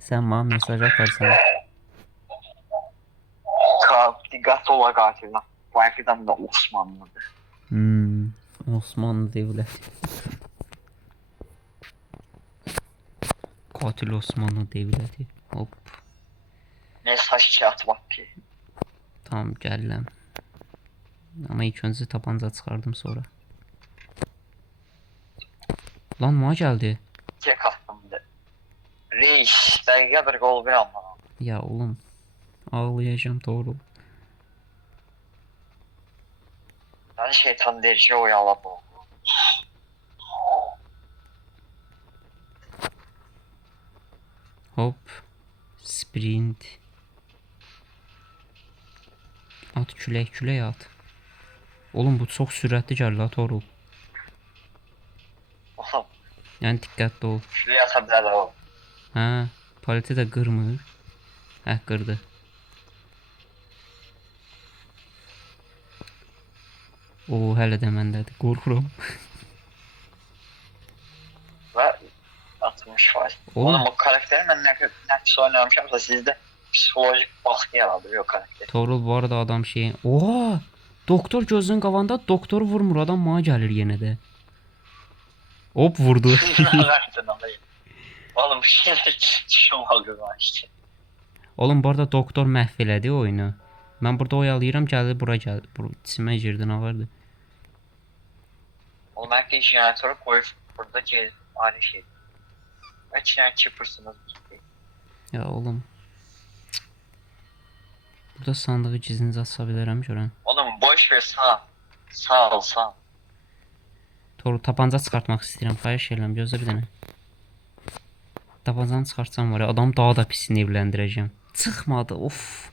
Sen bana mesaj atarsan. Diqqətli ola qatildən. Bu həqiqətən də Osmanlıdır. Osmanlı devleti. Katil Osmanlı devleti. Hop. Mesaj ki atmaq ki. Tamam gəlirəm. Ama ilk önce tabanca çıkardım sonra. Lan ma geldi. Tek attımdı. Reis, dəqiqə bir qol bir anlamam. Ya oğlum. Ağlayacağım doğru. Ben şeytan derici oyaladım. Hop. Sprint. At külək külək at. Oğlum bu çok sürətli gəlir la Torul. Oğlum, Yəni diqqətli ol. şuraya ata bilərlər o. Hə, paleti də qırmır. Hə, qırdı. O hələ də məndədir. Qorxuram. Və 60%. Oğlum. Oğlum o karakteri mən nəfs oynamışamsa sizdə psikolojik baskı yaradır o karakter. Torul bu arada adam şeyin. Oha! Doktor gözünün qavanda doktoru vurmur adam bana gəlir yenə də. Hop vurdu. Oğlum bir şeyler düşünməli var işte. Oğlum bu arada doktor məhv elədi oyunu. Mən burada oyalayıram gəlir bura gəl. İçimə girdi nə vardı? Oğlum herkes jeneratörü koyup burada gelip aynı şey. Kaç tane çıpırsınız? Ya oğlum. Cık. Burada sandığı gizlincə aça bilərəm görən. Oğlum boş ver sağ. Sağ ol sağ. Toru tapanca çıxartmaq istəyirəm. Xahiş edirəm gözlə bir dənə. Tapancanı çıxartsam var ya adam daha da pis evləndirəcəm. Çıxmadı of.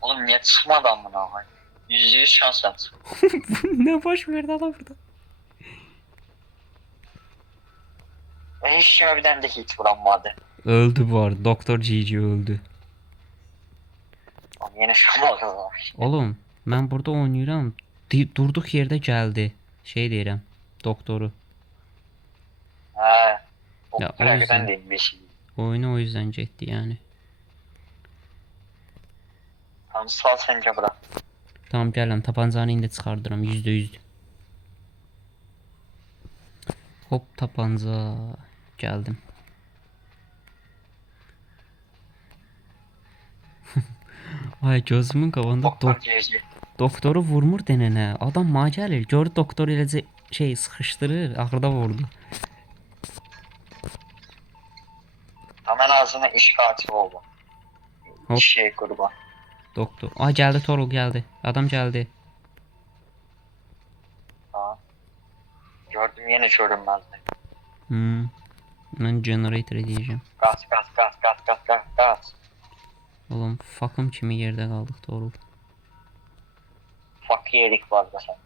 Oğlum niye çıkmadı amına koyayım? %100 şans at. Ne baş verdi adam burada? Ben hiç kime bir tane de hiç vuranmadı. Öldü bu arada. Doktor GG öldü. Ama yine şuna var. Oğlum mən burada oynayıram. Durduq yerdə gəldi. Şey deyirəm. Doktoru. He. O Ya, o bırakı yüzden. ben de bir şey. Oyunu o yüzden getdi yani. Tamam sağ sence bırak. Tamam gələm tapancanı indi çıxardıram %100. Hop tapanca gəldim. Ay gözümün qabağında doktoru vurmur denənə. Adam ma gəlir. Gör doktor eləcə şey sıxışdırır, axırda vurdu. Hemen ağzına iş katili oldu. Hop. Şey kurban. Doktor. Ay gəldi Torul gəldi. Adam gəldi. Tamam. Gördüm yine görünmezdi. Mən generator edəcəm. Gaz gaz gaz gaz gaz gaz gaz. Oğlum fakım kimi yerdə qaldıq Torul. Fuck yedik var da sen.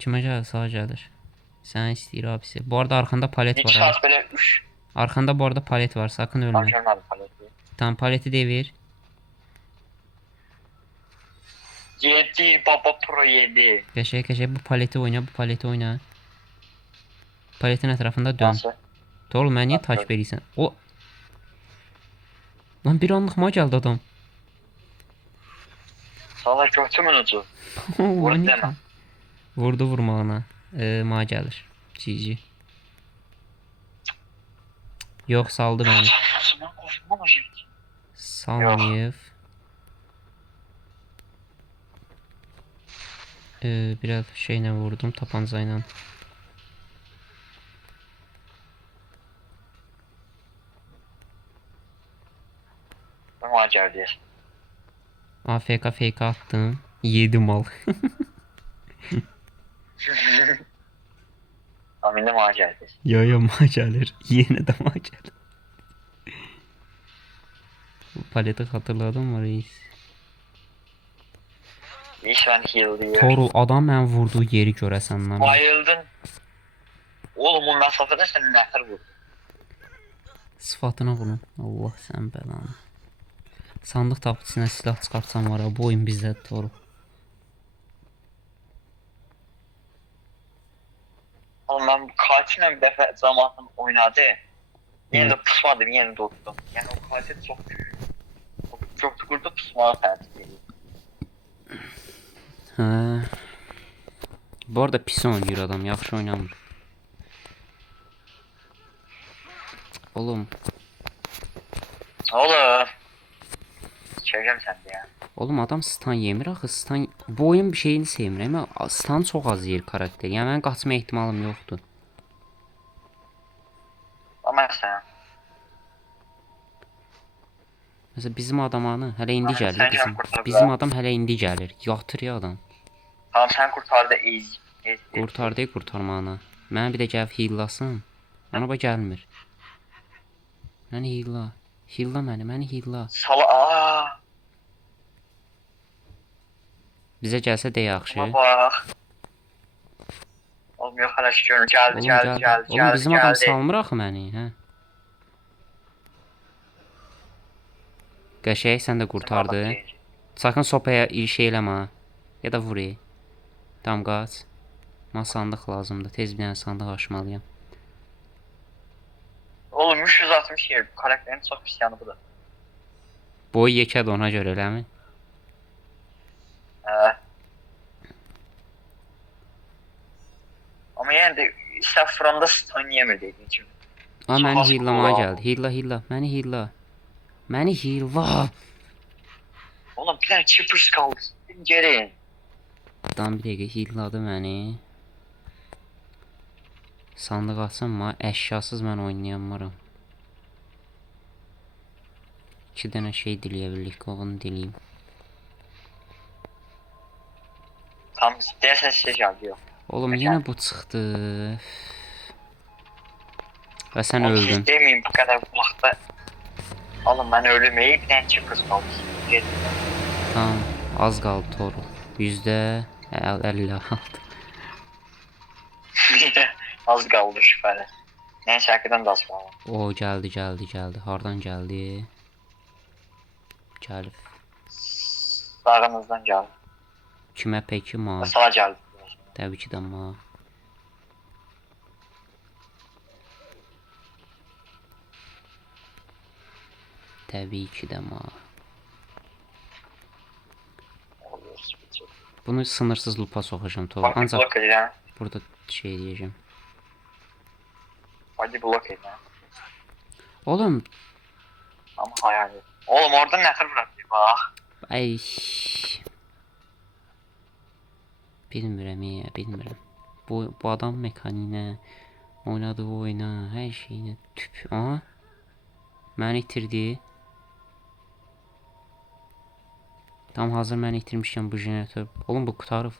Kimə gəlir? Sağa gəlir. Sən istəyir abisi. Bu arada arkanda palet Hiç var. şans böyle 3. Arkanda bu arada palet var. Sakın ölme. Tam görmedim paleti. Tamam paleti devir. 7 baba pro 7. Qəşəng bu paleti oyna. Bu paleti oyna. Paletin ətrafında dön. Nasıl? Torul mən niyə taç verirsən? O. Lan bir anlıq ma gəldi adam. Sana götümün ucu. Vurdu deme. Vurdu vurmağına. Ma gəlir. GG. Yox saldı məni. Salmayıb. Biraz şeylə vurdum tapancayla. Ama geldi. AFK fake attım. Yedi mal. Amine ma geldi. Ya ma gəlir. Yenə də ma gəlir. Bu paleti hatırladın mı reis? İş ben heal diyor. Torul adam mən vurduğu yeri görəsən lan. Bayıldın. Oğlum o mesafede seni nefer vurdu. Sıfatına vurun. Allah sən bəlanı. Sandıq tapıcısına silah çıxartsam var ya bu oyun bizdədir Torul. Oğlum ben bu katillə bir dəfə zamanım oynadı. Yine de pusmadım, yine de oturdum. Yani o kaset çok düşük. Çok kurda pusmağı tercih ediyor. Hə. Bu arada pis oynayır adam, yaxşı oynamır. Oğlum, Oğlum. Çevireceğim sende ya. oğlum adam stun yemir axı, stun bu oyun bir şeyini sevmir, amma stun çox az yer karakter. Yəni mənim qaçma ehtimalım yoxdur. Ama sen. Məsələn bizim adamı hələ indi Aynen, gəlir sen bizim. can kurtar Bizim be. adam hələ indi gəlir. Yatır ya adam. Tamam sen kurtar da easy. Qurtardı qurtarmağına. Mənə bir də gəlib heallasın. Ona bax gəlmir. Məni healla. Healla məni healla. Sala aaa. Bizə gəlsə də yaxşı. Buna bak. Oğlum yok hala şükür. Geldi Oğlum geldi gəldi. geldi Oğlum geldi bizim adam geldi. salmır axı məni, hə? Qəşəng sən də qurtardı. Sakın sopaya şey eləmə. Ya da vur. Tam qaç. Mənə sandıq lazımdır. Tez bir dənə sandıq açmalıyam. Oğlum 360 yer. Bu karakterin çok pis yanı bu da. Boy yekədir ona görə eləmi? Ama yine de Saffron'da stun yemir dediğin için. Aa, Çox məni az heallamağa kullan. gəldi. Healla. Məni healla. Məni healla. Oğlum bir tane chippers kaldı. Gelin. Adam bir dəqiqə healladı məni. Sandıq açsam, əşyasız mən oynayamıram. 2 dənə şey diləyə bildik, onu diləyim. Tam dersen size geldi yok. Oğlum yenə bu çıxdı. Və sən Oğlum öldün. siz demeyin bu kadar kulakta. Oğlum ben ölmeyi bir tane chippers kaldı. Gelin. Tamam, az qaldı Torul. %56. Az kaldı şüpheli. Neyse hakikaten de az kaldı. O gəldi. Hardan gəldi? Gəlib. Sağınızdan geldi. Kimə peki ma? Sağa geldi. Təbii ki də ma. Təbii ki də ma. Bunu sınırsız lupa sokacağım Torul. Body Ancaq block edin. burada şey diyeceğim. Body block edin. Oğlum, Ama hayal et. Oğlum oradan nefer bırakıyor bak. ay. Bilmirəm ya, bilmirəm. Bu adam mekaniğinə, oynadığı oyuna, hər şeyinə tüp. Aha. Məni itirdi. Tam hazır məni itirmişkən bu jeneratör. Oğlum bu qutarıb.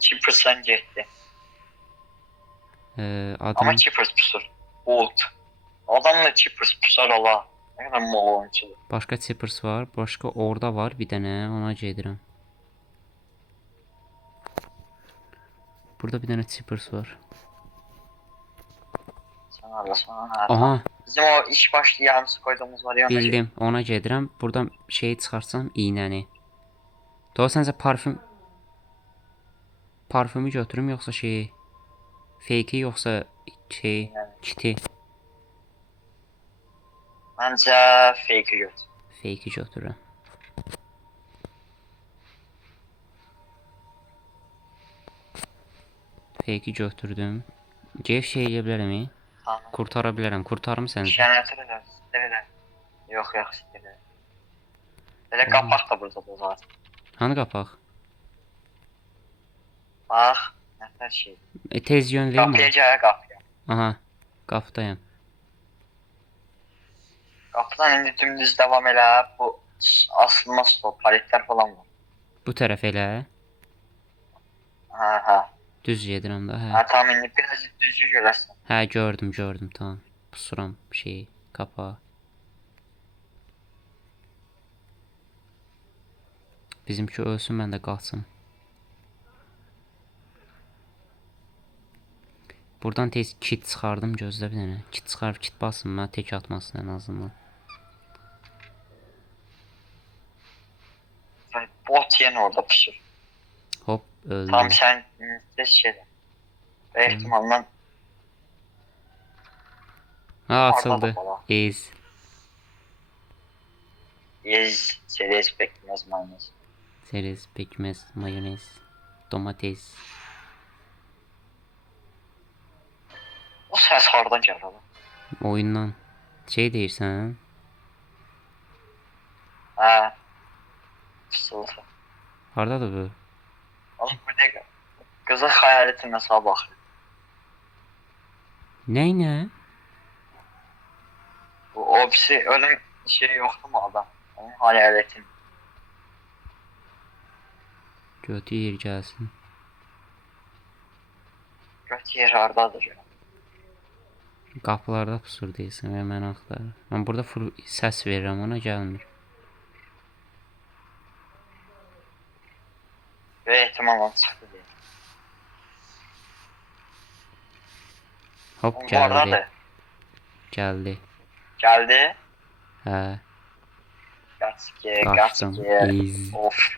Chippers'dan gitti. Adam Ama Chippers pusur. Bolt. Adamla Chippers pusar ola. Ne kadar mal oyuncudur. başqa Chippers var, başqa orada var bir dənə, ona gedirəm. Burada bir dənə Chippers var. Sen arasın ona. Aha, Bizim o iş başlı yarımsı koyduğumuz var ya. bildim, ona gedirəm. Buradan şeyi çıxarsam iynəni. Doğa səncə parfümü götürüm yoxsa şeyi? Fake'i yoxsa şey, kiti? Bence fake göt. Fake'i götürürəm. Fake'i götürdüm. Gef şey eləyə bilərəm? Tamam. Kurtara bilərəm. Kurtarım səncə? Jeneratör eder. Siler. Yok yok siler. Böyle kapak da burada da zaten. Hanı qapaq? Bak. Nefer şey. Tez yön vermə. Kapıya gel kapıya. Aha, qapıdayım. Kapıdan indi dümdüz devam elə. Bu asılma stop paletler falan var. Bu tərəf elə. Ha. Düz gedirəm də, hə. Ha tamam indi biraz düzgün görəsən. Hə, gördüm, tamam. Pusuram şeyi, qapağı. Bizimki ölsün, mən də qaçım. Buradan tez kit çıxardım, gözlə bir dənə. Kit çıxarıb kit basın, mənə tek atmasın ən azından. Bot yeni orada pişir. Hop, öldüm. Tamam sen ses şeyler. Ve ehtimaldan Ha, orada da açıldı. bala. Ez. Yez, çerez, pekmez, mayonez. Serez, pekmez, mayonez, domates. O ses hardan gelir oğlum? Oyundan. Şey deyirsən? Ha, fısıltı. Hardadır bu? Oğlum bu ne? Kızın hayaleti mesela bakır. Nəyinə? Bu ofisi ölüm şey yoktu mu adam? Onun hayaletin. Götü yer gəlsin. Göt yer hardadır ya. Qapılarda pusur deyirsən və mən axtarır. Mən burada full səs verirəm, ona gəlmir. Ve ehtimallan çıktı diye. Hop, Oğlum bu gəldi. aradadır. Gəldi. Geldi. Hə, Kaç ki, kaç qaçdım. ki. Ez. Of.